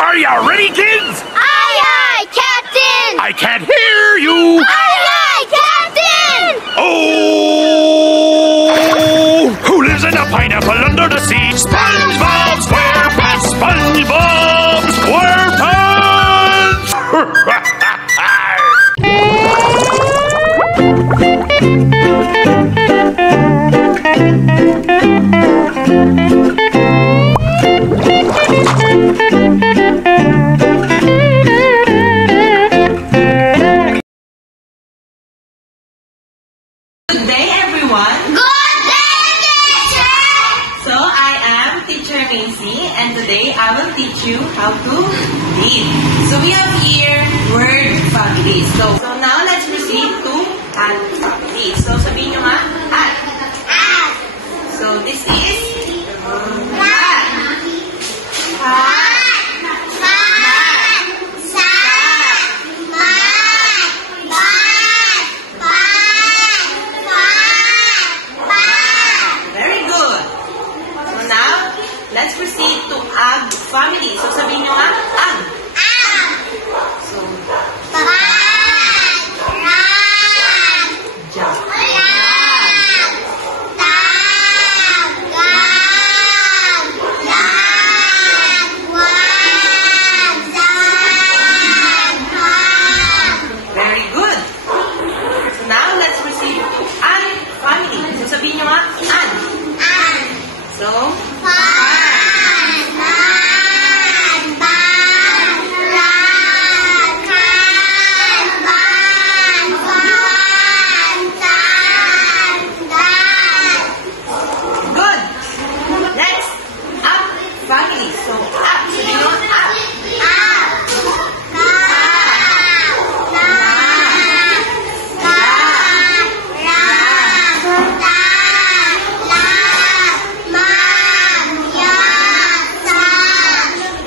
Are you ready, kids? Aye, aye, Captain! I can't hear you! Aye, aye, Captain! Oh! Who lives in a pineapple under the sea? SpongeBob SquarePants! SpongeBob SquarePants! Good day, everyone. Good day, teacher! So, I am Teacher Macy, and today I will teach you how to read. So, we have here word family. So now let's proceed to add family. So, sabihin nyo nga, add. Add. So, this is Mat. add. Very good. So, now, let's proceed to ag family. So, sabihin nyo nga, ag. So, ja. Very good. So now, let's proceed to an family. So, sabihin nyo nga, an. So, good. Next, up family. So, up. Sabihin nyo, up.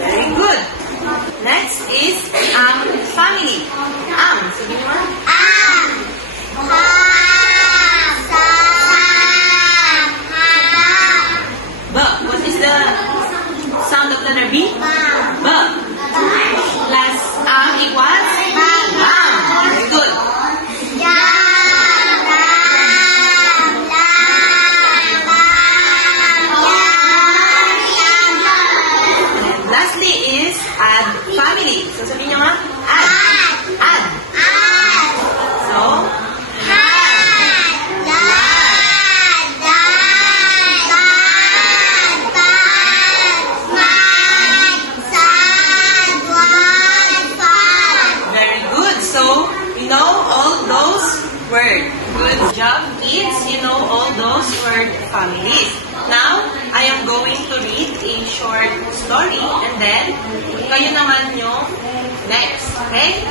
Very good. Next is family. Sabihin nyo, B. What is the sound of letter B? B. Plus equals Very good. And lastly is add family. So sabihin nyo nga, add. So, very good. So, you know all those words. Good job, kids. You know all those word families. Now, I am going to read a short story and then kayo naman yung next. Okay?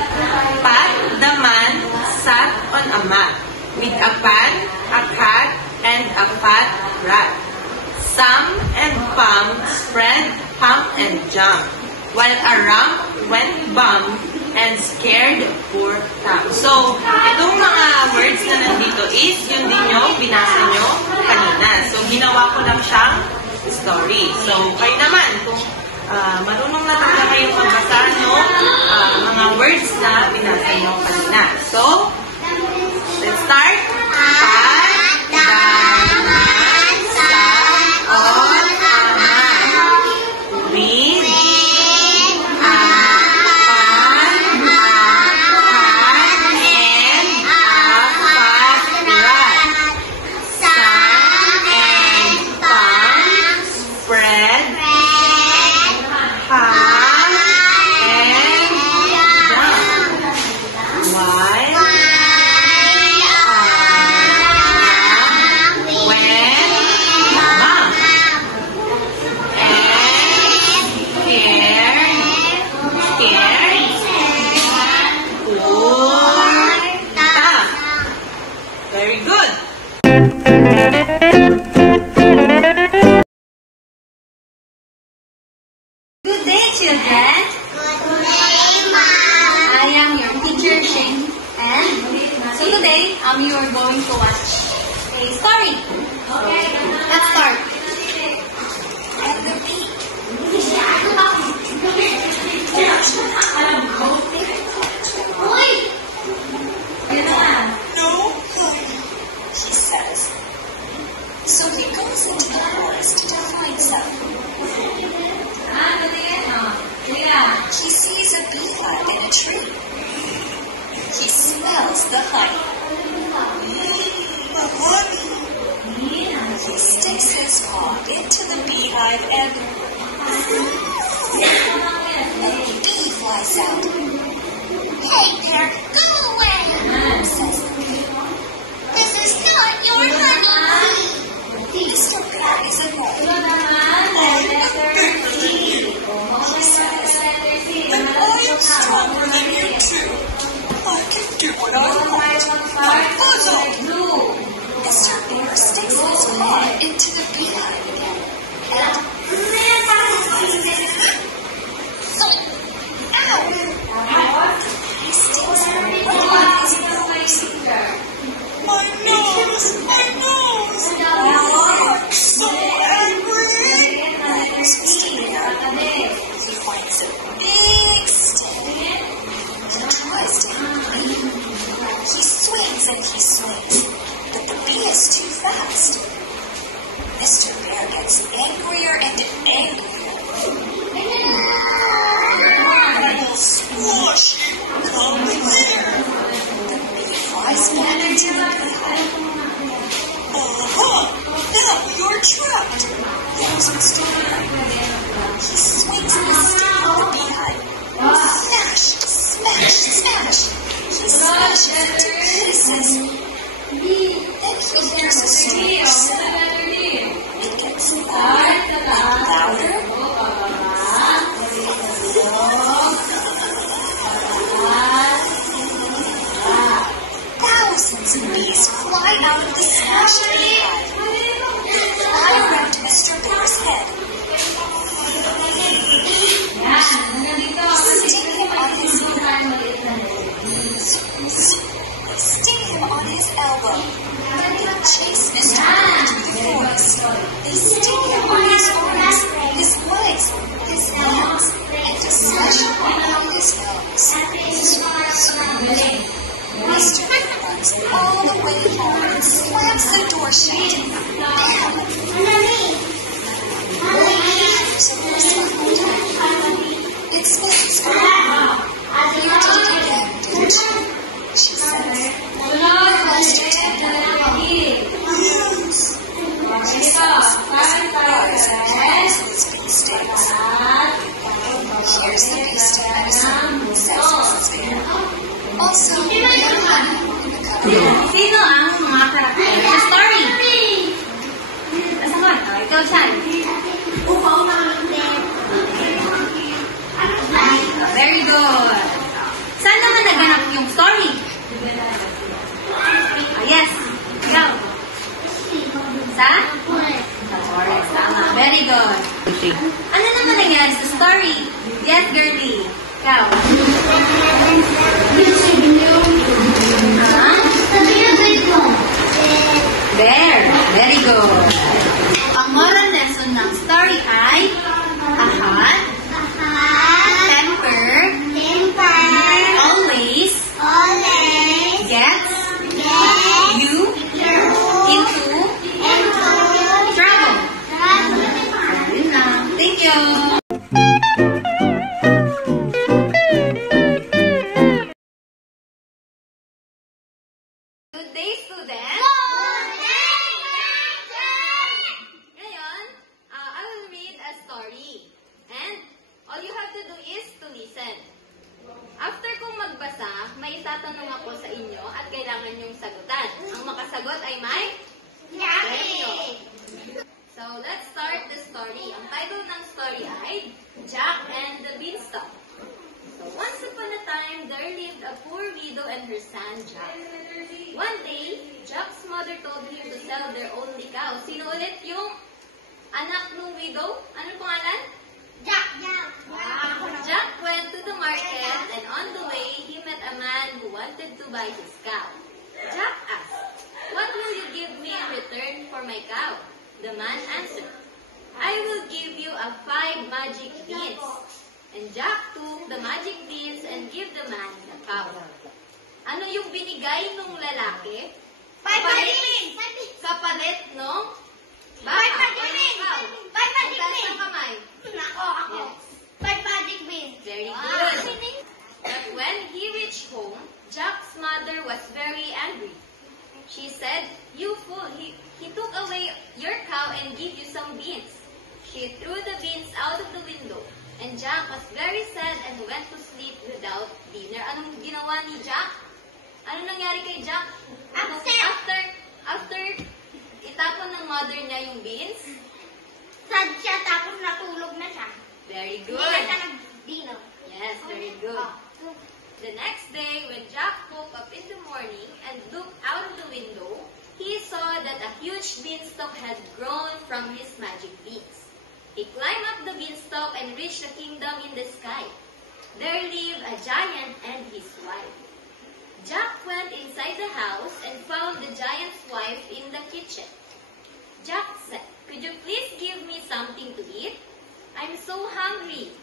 Pat the man sat on a mat with a pan, a cat, and a fat rat. Sam and Pam spread, pump, and jump, while a rump went bump and scared poor Tom. So, itong mga words na nandito is yun din yung binasa nyo kanina. So, ginawa ko lang siyang story. So, kayo naman, kung marunong na talaga kayong magbasa no, mga words na binasa nyo kanina. So, let's start. Pat the man sat on a mat with very good. Good day, children. I am your teacher, Shane. And so today, you are going to watch a story. Okay, let's start. tree. He smells the honey. The honey. He sticks his paw into the beehive and a bee flies out. Hey there, go away! Says the bee. This is not your honey! Mr. Bear is annoyed. I'm a big bee, he says. But I am stronger than you two. I can do what I want. My buzz up. Mr. Bear sticks his paw into the beehive again. And he sticks it right in his nose. My nose! My nose! I'm so angry! Mr. Bear. He finds a big stick and tries to hit the bee. He swings and he swings, but the bee is too fast. Mr. Bear gets angrier and angrier. I'll squash you! Come here! The bee flies back into the beehive. Now you're trapped! Yells Mr. Bear. He swings the stick at the beehive. Smash! Smash! Smash! He smashes it to pieces. Then he hears a strange sound. It gets louder and louder. Thousands of bees fly out of the smashed beehive. They fly around Mr. Bear's head. Sting him on his Sting him on his elbow. Then they chase Mr. Bear through the forest. They sting him on his arms, his legs, his hands, and especially on his nose. Mr. Bear runs all the way home and slams the door shut. Bam! It's Mrs. Bear. You did it again, didn't you? She says. You must have taken it wrong. Yes. She says, Mrs. Bear's hands his bee stings. Here's the bee sting medicine, says Mrs. Bear. Also, we have honey in the cupboard. Sino ang mga karakter sa story? Nasaan? Ikaw saan? Very good. Saan naman naganap yung story? Yes. Ikaw. Sa? Forest. Tama. Very good. Ano naman nangyari sa story? Yes, girlie. Ikaw. There. Very good. Ang moral lesson ng story ay ahat, temper, always gets you into trouble. Yun lang. Thank you. Good day, students. Ngayon, I will read a story. And all you have to do is to listen. After kong magbasa, may itatanong ako sa inyo at kailangan niyong sagutan. Ang makasagot ay may premyo. So, let's start the story. Ang title ng story ay Jack and the Beanstalk. So, once upon a time, there lived a poor widow and her son, Jack. One day, Jack's mother told him to sell their only cow. Sino ulit yung anak ng widow? Anong pangalan? Jack went to the market and on the way, he met a man who wanted to buy his cow. Jack asked, "What will you give me in return for my cow?" The man answered, "I will give you 5 magic beans." And Jack took the magic beans and gave the man the cow. Ano yung binigay ng lalaki? Kapalit no? Baka, Magtaas ng kamay. Yes. Very good. But when Jack's mother was very angry. She said, "You fool, he took away your cow and gave you some beans." She threw the beans out of the window, and Jack was very sad and went to sleep without dinner. Anong ginawa ni Jack? Ano nangyari kay Jack? After itapon ng mother niya yung beans? Sad siya, tapos natulog na siya. Very Hindi na good. siya nagdino. Yes, very good. The next day, when Jack woke up in the morning and looked out of the window, he saw that a huge beanstalk had grown from his magic beans. He climbed up the beanstalk and reached a kingdom in the sky. There lived a giant and his wife. Jack went inside the house and found the giant's wife in the kitchen. Jack said, "Could you please give me something to eat? I'm so hungry."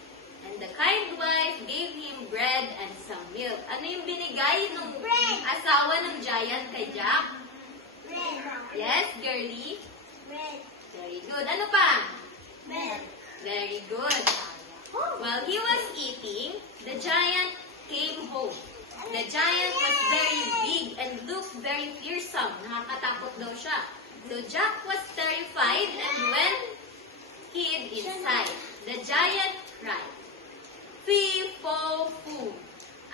And the kind wife gave him bread and some milk. Ano yung binigay ng asawa ng giant kay Jack? Bread. Yes, girly? Bread. Very good. Ano pa? Bread. Very good. While he was eating, the giant came home. The giant was very big and looked very fearsome. Nakakatakot daw siya. So Jack was terrified and went hid inside. The giant cried, "Fee, fo, foo.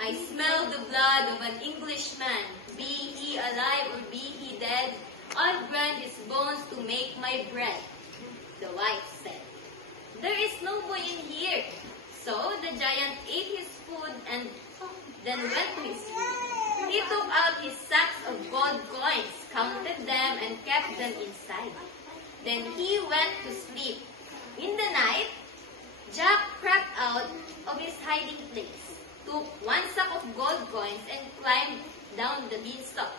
I smell the blood of an Englishman. Be he alive or be he dead, I'll grind his bones to make my bread." The wife said, "There is no boy in here." So the giant ate his food and then went to his room. He took out his sacks of gold coins, counted them, and kept them inside. Then he went to sleep. In the night, Jack crept out of his hiding place, took one sack of gold coins, and climbed down the beanstalk.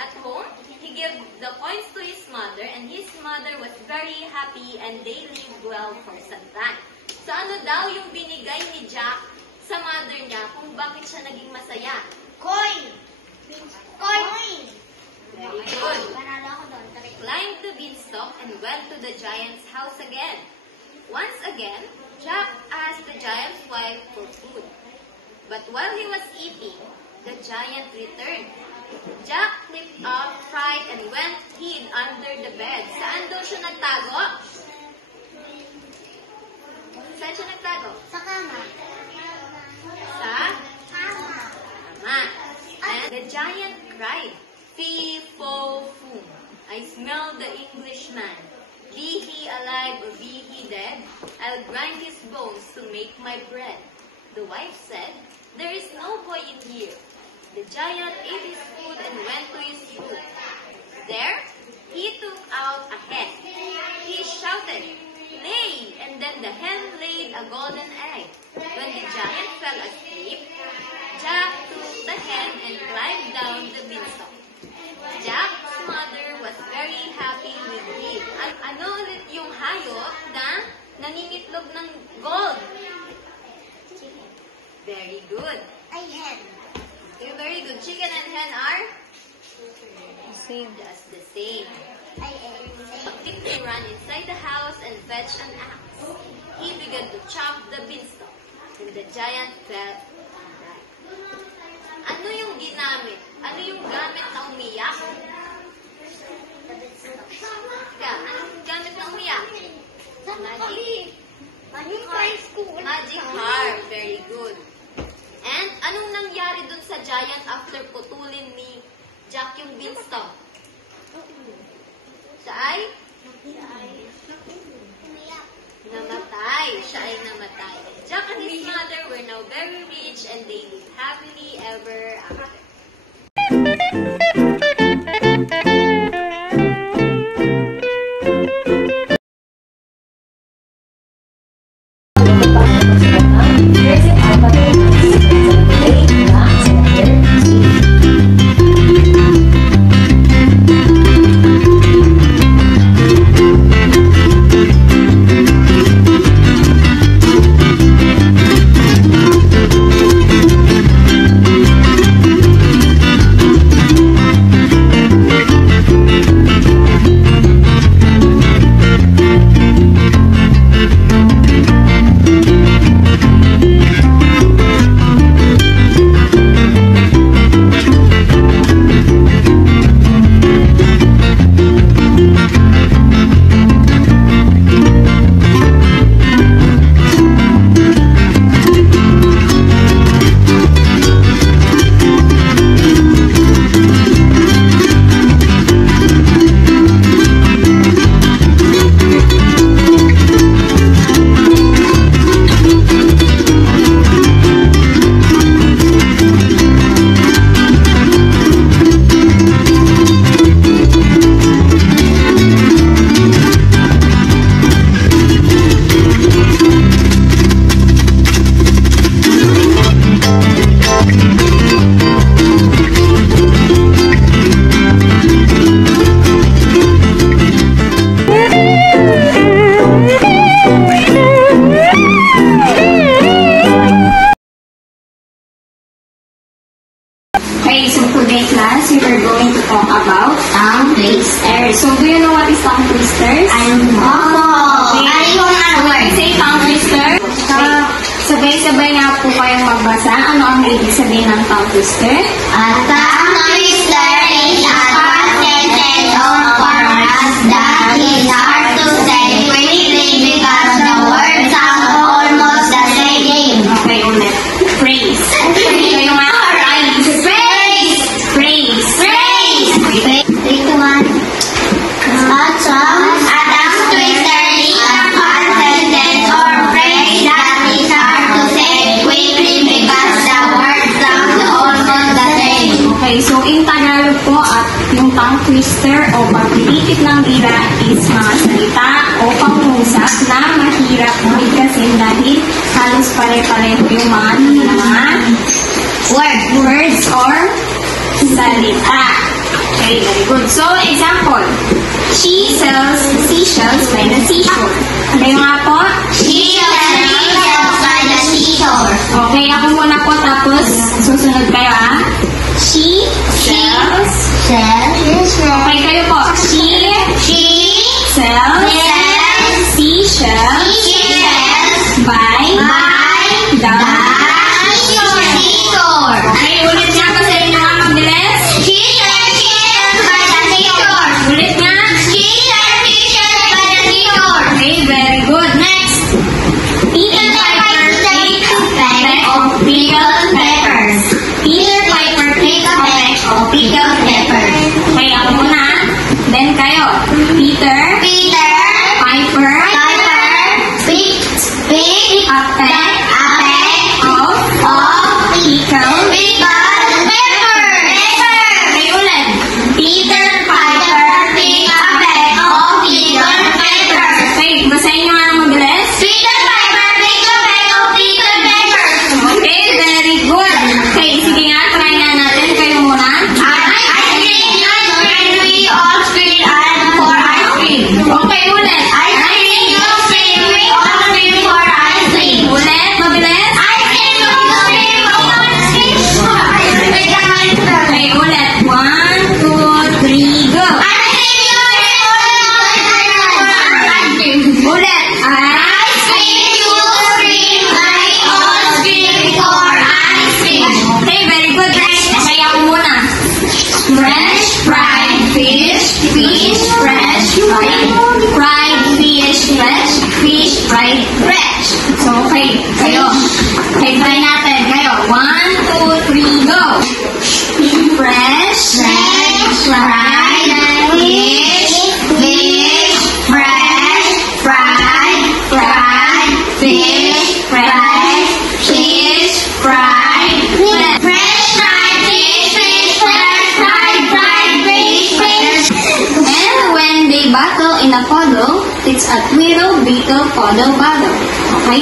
At home, he gave the coins to his mother, and his mother was very happy, and they lived well for some time. So ano daw yung binigay ni Jack sa mother niya kung bakit siya naging masaya? Coin. Coin. Very good. Panalo ako doon. He climbed the beanstalk and went to the giant's house again. Once again, Jack asked the giant's wife for food. But while he was eating, the giant returned. Jack flipped up, fright, and went hid under the bed. Saan daw siya nagtago? Saan siya nagtago? Sa kama. Sa Kama. tama. And the giant cried, "Fee, fo, fum. I smell the Englishman. Be he alive or be he dead, I'll grind his bones to make my bread." The wife said, "There is no boy in here." The giant ate his food and went to his room. There, he took out a hen. He shouted, "Lay!" And then the hen laid a golden egg. When the giant fell asleep, Jack took the hen and climbed down the beanstalk. Jack's mother was very happy with him. Ano ulit yung hayop na nangingitlog ng gold? Very good. Ay, hen. Okay, very good. Chicken and hen are? Just the same. Ay, He ran inside the house and fetched an axe. He began to chop the beanstalk, and the giant fell and died. Ano yung ginamit? Ano yung gamit na umiyak? Ano yung gamit na umiyak? Magic. Magic harp. Very good. And anong nangyari dun sa giant after putulin ni Jack yung beanstalk? Siya ay? Namatay. Siya ay namatay. Jack and his mother were now very rich and they lived happily ever after. class, we were going to talk about tongue twisters. So, do you know what is tongue twisters? I don't know word. Say tongue twister. Sabay-sabay nga po kayong magbasa. Ano ang ibig sabihin ng tongue twister? A tongue twister is a sentence or chorus that is hard to say quickly because the words sound almost the same. Okay, ulit. Phrase. Kayo nga. Phrase. Phrase. Phrase. Take the one. A tongue twister is a fun sentence or phrase that is hard to say quickly because the words sound almost the same. Okay, so in Tagalog po at yung tongue twister o pagpilipit ng dila is mga salita o pangungusap na mahirap bigkasin dahil halos pare-pareho yung mga words or salita. Okay, very good. So, example, she sells seashells by the seashore. Kayo nga po? She sells by the seashore. Okay, ako muna po tapos susunod kayo ah. She sells. Okay, kayo po. She sells seashells by the seashore. Okay, ulit nga po sa inyo mga mabilis. She sells seashells by the seashore. Ulit nga. She sells seashells by the seashore. Okay, very good. Next. Peter Piper picked a peck of pickled peppers. Peter Piper picked a peck of pickled peppers. Okay, ako muna. Then kayo. Peter Piper picked a peck of pickled Okay, ulit. Peter Piper picked a peck of pickled peppers. Okay, basahin nyo nga ng mabilis. Okay, very good. Okay, sige nga, try nga natin. Kayo muna. Okay, ulit. Ulit, mabilis. Okay, ulit. 1, 2, 3, go. Ulit. Okay, very good. Okay, ako muna. Fresh fried fish, fresh fried fish, fried fresh. So, okay, kayo. Okay, try natin. Kayo. 1, 2, 3, go. Fresh fried fish, fried fish, fried And when they battle in a puddle, it's a twiddle, beetle, puddle, battle. Okay,